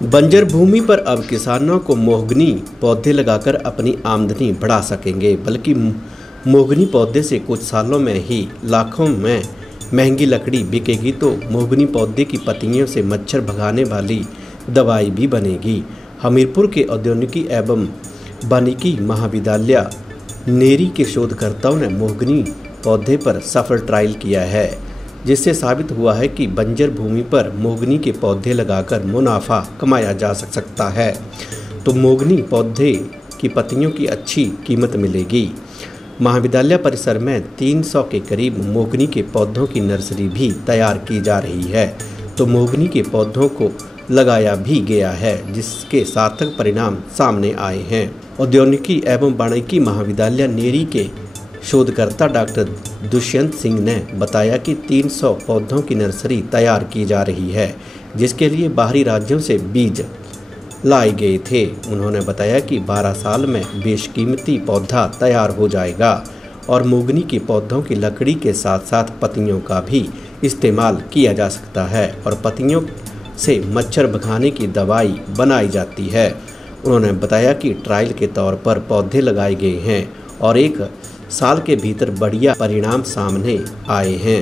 बंजर भूमि पर अब किसानों को मोहगनी पौधे लगाकर अपनी आमदनी बढ़ा सकेंगे, बल्कि मोहगनी पौधे से कुछ सालों में ही लाखों में महंगी लकड़ी बिकेगी। तो मोहगनी पौधे की पत्तियों से मच्छर भगाने वाली दवाई भी बनेगी। हमीरपुर के औद्योगिकी एवं वानिकी महाविद्यालय नेरी के शोधकर्ताओं ने मोहगनी पौधे पर सफल ट्रायल किया है, जिससे साबित हुआ है कि बंजर भूमि पर मोहगनी के पौधे लगाकर मुनाफा कमाया जा सकता है। तो मोहगनी पौधे की पत्तियों की अच्छी कीमत मिलेगी। महाविद्यालय परिसर में 300 के करीब मोहगनी के पौधों की नर्सरी भी तैयार की जा रही है। तो मोहगनी के पौधों को लगाया भी गया है, जिसके सार्थक परिणाम सामने आए हैं। औद्योगिकी एवं वानिकी महाविद्यालय नेरी के शोधकर्ता डॉक्टर दुष्यंत सिंह ने बताया कि 300 पौधों की नर्सरी तैयार की जा रही है, जिसके लिए बाहरी राज्यों से बीज लाए गए थे। उन्होंने बताया कि 12 साल में बेशकीमती पौधा तैयार हो जाएगा और मोहगनी के पौधों की लकड़ी के साथ साथ पत्तियों का भी इस्तेमाल किया जा सकता है और पत्तियों से मच्छर भगाने की दवाई बनाई जाती है। उन्होंने बताया कि ट्रायल के तौर पर पौधे लगाए गए हैं और 1 साल के भीतर बढ़िया परिणाम सामने आए हैं।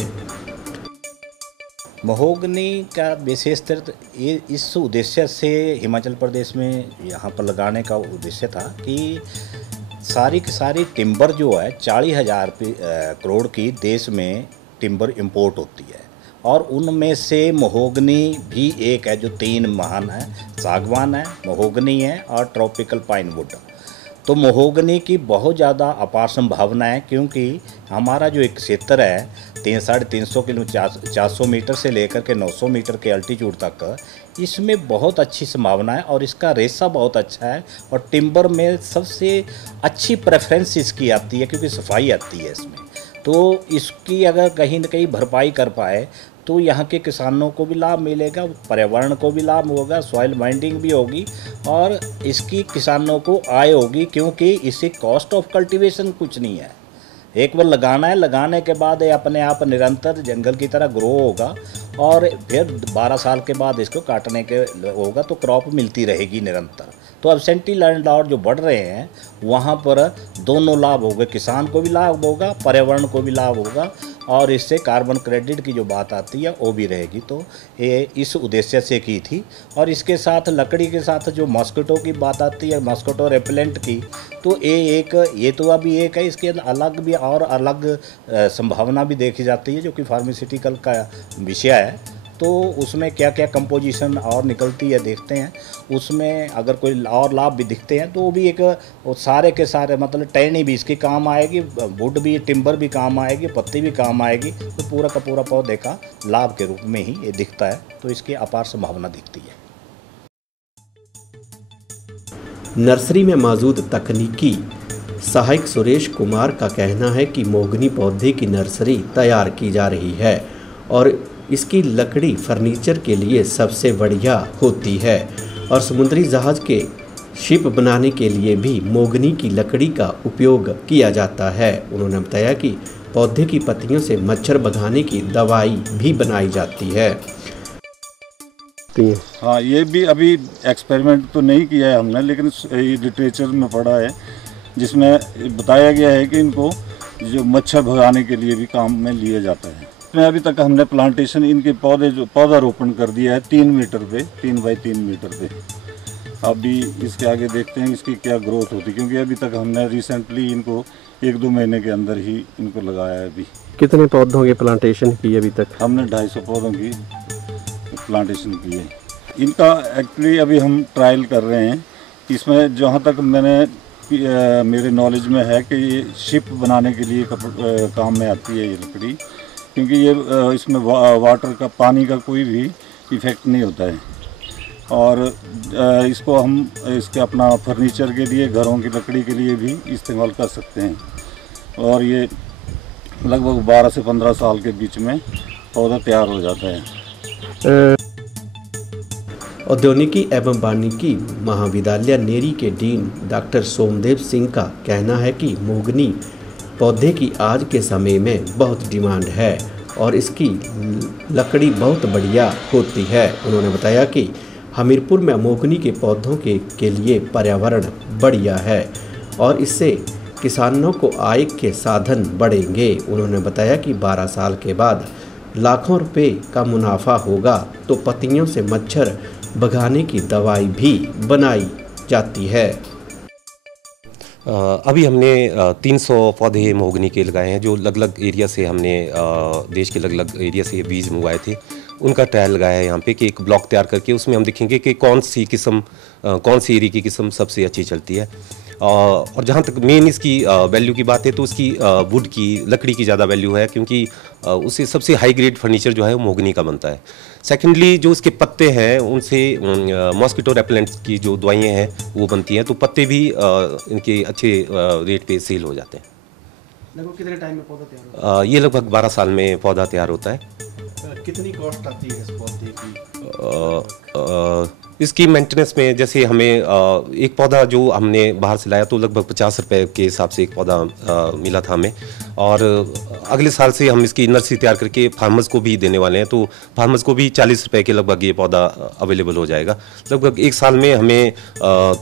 महोगनी का विशेषतर ये इस उद्देश्य से हिमाचल प्रदेश में यहाँ पर लगाने का उद्देश्य था कि सारी की सारी टिम्बर जो है 40,000 करोड़ की देश में टिम्बर इंपोर्ट होती है और उनमें से महोगनी भी एक है जो 3 महान है। सागवान है, महोगनी है और ट्रॉपिकल पाइन वुड। तो महोगनी की बहुत ज़्यादा अपार संभावना है, क्योंकि हमारा जो एक क्षेत्र है 350 किलोमीटर 400 मीटर से लेकर के 900 मीटर के अल्टीट्यूड तक, इसमें बहुत अच्छी संभावना है और इसका रेशा बहुत अच्छा है और टिम्बर में सबसे अच्छी प्रेफरेंस इसकी आती है क्योंकि सफाई आती है इसमें। तो इसकी अगर कहीं ना कहीं भरपाई कर पाए तो यहाँ के किसानों को भी लाभ मिलेगा, पर्यावरण को भी लाभ होगा, सॉइल बाइंडिंग भी होगी और इसकी किसानों को आय होगी, क्योंकि इससे कॉस्ट ऑफ कल्टीवेशन कुछ नहीं है। एक बार लगाना है, लगाने के बाद ये अपने आप निरंतर जंगल की तरह ग्रो होगा और फिर 12 साल के बाद इसको काटने के होगा तो क्रॉप मिलती रहेगी निरंतर। तो एब्सेंटी लैंडलॉर्ड जो बढ़ रहे हैं वहाँ पर दोनों लाभ होंगे, किसान को भी लाभ होगा, पर्यावरण को भी लाभ होगा और इससे कार्बन क्रेडिट की जो बात आती है वो भी रहेगी। तो ये इस उद्देश्य से की थी। और इसके साथ लकड़ी के साथ जो मॉस्किटो की बात आती है, मॉस्किटो रेपेलेंट की, तो ये तो अभी एक है, इसके अलग भी और अलग संभावना भी देखी जाती है जो कि फार्मास्यूटिकल का विषय है। तो उसमें क्या क्या कंपोजिशन और निकलती है देखते हैं, उसमें अगर कोई और लाभ भी दिखते हैं तो वो भी एक सारे के सारे मतलब टहनी भी इसकी काम आएगी, वुड भी, टिम्बर भी काम आएगी, पत्ती भी काम आएगी। तो पूरा का पूरा पौधे का लाभ के रूप में ही ये दिखता है, तो इसकी अपार संभावना दिखती है। नर्सरी में मौजूद तकनीकी सहायक सुरेश कुमार का कहना है कि मोहगनी पौधे की नर्सरी तैयार की जा रही है और इसकी लकड़ी फर्नीचर के लिए सबसे बढ़िया होती है और समुद्री जहाज के शिप बनाने के लिए भी मोहगनी की लकड़ी का उपयोग किया जाता है। उन्होंने बताया कि पौधे की पत्तियों से मच्छर भगाने की दवाई भी बनाई जाती है। हाँ, ये भी अभी एक्सपेरिमेंट तो नहीं किया है हमने, लेकिन ये लिटरेचर में पढ़ा है जिसमें बताया गया है कि इनको जो मच्छर भगाने के लिए भी काम में लिया जाता है। इसमें अभी तक हमने प्लांटेशन इनके पौधारोपण कर दिया है 3 मीटर पे, 3 बाई 3 मीटर पे। अभी इसके आगे देखते हैं इसकी क्या ग्रोथ होती है, क्योंकि अभी तक हमने रिसेंटली इनको 1-2 महीने के अंदर ही इनको लगाया है। अभी कितने पौधों की प्लांटेशन की अभी तक? हमने 250 पौधों की प्लांटेशन की है। इनका एक्चुअली अभी हम ट्रायल कर रहे हैं। इसमें जहाँ तक मेरे नॉलेज में है कि ये शिप बनाने के लिए काम में आती है ये लकड़ी, क्योंकि ये इसमें वाटर का, पानी का कोई भी इफ़ेक्ट नहीं होता है और इसको हम इसके अपना फर्नीचर के लिए, घरों की लकड़ी के लिए भी इस्तेमाल कर सकते हैं और ये लगभग 12 से 15 साल के बीच में पौधा तैयार हो जाता है। औद्योगिकी एवं वानिकी महाविद्यालय नेरी के डीन डॉक्टर सोमदेव सिंह का कहना है कि मोहगनी पौधे की आज के समय में बहुत डिमांड है और इसकी लकड़ी बहुत बढ़िया होती है। उन्होंने बताया कि हमीरपुर में मोगनी के पौधों के लिए पर्यावरण बढ़िया है और इससे किसानों को आय के साधन बढ़ेंगे। उन्होंने बताया कि 12 साल के बाद लाखों रुपए का मुनाफा होगा तो पत्तियों से मच्छर भगाने की दवाई भी बनाई जाती है। अभी हमने 300 पौधे मोगनी के लगाए हैं, जो अलग अलग एरिया से हमने देश के अलग अलग एरिया से बीज मंगवाए थे। उनका ट्रायल लगाया है यहाँ पे कि एक ब्लॉक तैयार करके उसमें हम देखेंगे कि कौन सी किस्म, कौन सी एरिया की किस्म सबसे अच्छी चलती है। और जहाँ तक मेन इसकी वैल्यू की बात है तो उसकी वुड की, लकड़ी की ज़्यादा वैल्यू है, क्योंकि उससे सबसे हाई ग्रेड फर्नीचर जो है वो मोगनी का बनता है। सेकेंडली जो उसके पत्ते हैं उनसे मॉस्किटो रेपेलेंट की जो दवाइयाँ हैं वो बनती हैं, तो पत्ते भी इनके अच्छे रेट पे सेल हो जाते हैं। लगभग कितने टाइम में पौधा तैयार होता ये लगभग 12 साल में पौधा तैयार होता है। कितनी कॉस्ट आती है इस पौधे की? इसकी मेंटेनेंस में जैसे हमें एक पौधा जो हमने बाहर से लाया तो लगभग 50 रुपए के हिसाब से एक पौधा मिला था हमें, और अगले साल से हम इसकी नर्सरी तैयार करके फार्मर्स को भी देने वाले हैं, तो फार्मर्स को भी 40 रुपए के लगभग ये पौधा अवेलेबल हो जाएगा। लगभग 1 साल में हमें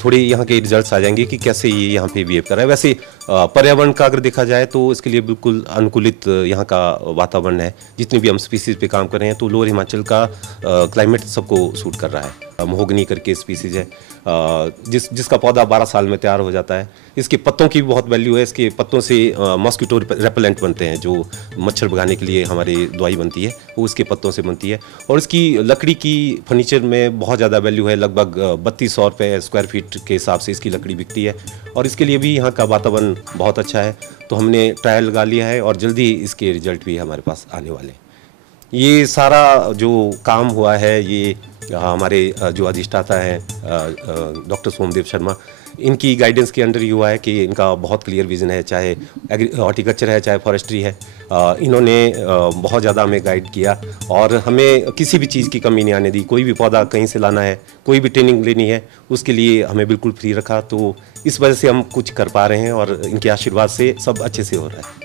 थोड़े यहाँ के रिजल्ट्स आ जाएंगे कि कैसे ये यहाँ पे बिहेव कर रहा है। वैसे पर्यावरण का अगर देखा जाए तो इसके लिए बिल्कुल अनुकूलित यहाँ का वातावरण है। जितनी भी हम स्पीसीज पे काम कर रहे हैं तो लोअर हिमाचल का क्लाइमेट सबको सूट कर रहा है। मोहगनी करके स्पीसीज है जिसका पौधा 12 साल में तैयार हो जाता है। इसके पत्तों की भी बहुत वैल्यू है। इसके पत्तों से मॉस्किटो रेपेलेंट बनते हैं, जो मच्छर भगाने के लिए हमारी दवाई बनती है वो इसके पत्तों से बनती है। और इसकी लकड़ी की फर्नीचर में बहुत ज़्यादा वैल्यू है। लगभग 3200 रुपये स्क्वायर फीट के हिसाब से इसकी लकड़ी बिकती है, और इसके लिए भी यहाँ का वातावरण बहुत अच्छा है। तो हमने ट्रायल लगा लिया है और जल्दी इसके रिजल्ट भी हमारे पास आने वाले हैं। ये सारा जो काम हुआ है ये हमारे जो अधिष्ठाता हैं डॉक्टर सोमदेव शर्मा, इनकी गाइडेंस के अंडर ही हुआ है कि इनका बहुत क्लियर विजन है, चाहे हॉर्टिकल्चर है चाहे फॉरेस्ट्री है। इन्होंने बहुत ज़्यादा हमें गाइड किया और हमें किसी भी चीज़ की कमी नहीं आने दी। कोई भी पौधा कहीं से लाना है, कोई भी ट्रेनिंग लेनी है, उसके लिए हमें बिल्कुल फ्री रखा। तो इस वजह से हम कुछ कर पा रहे हैं और इनके आशीर्वाद से सब अच्छे से हो रहा है।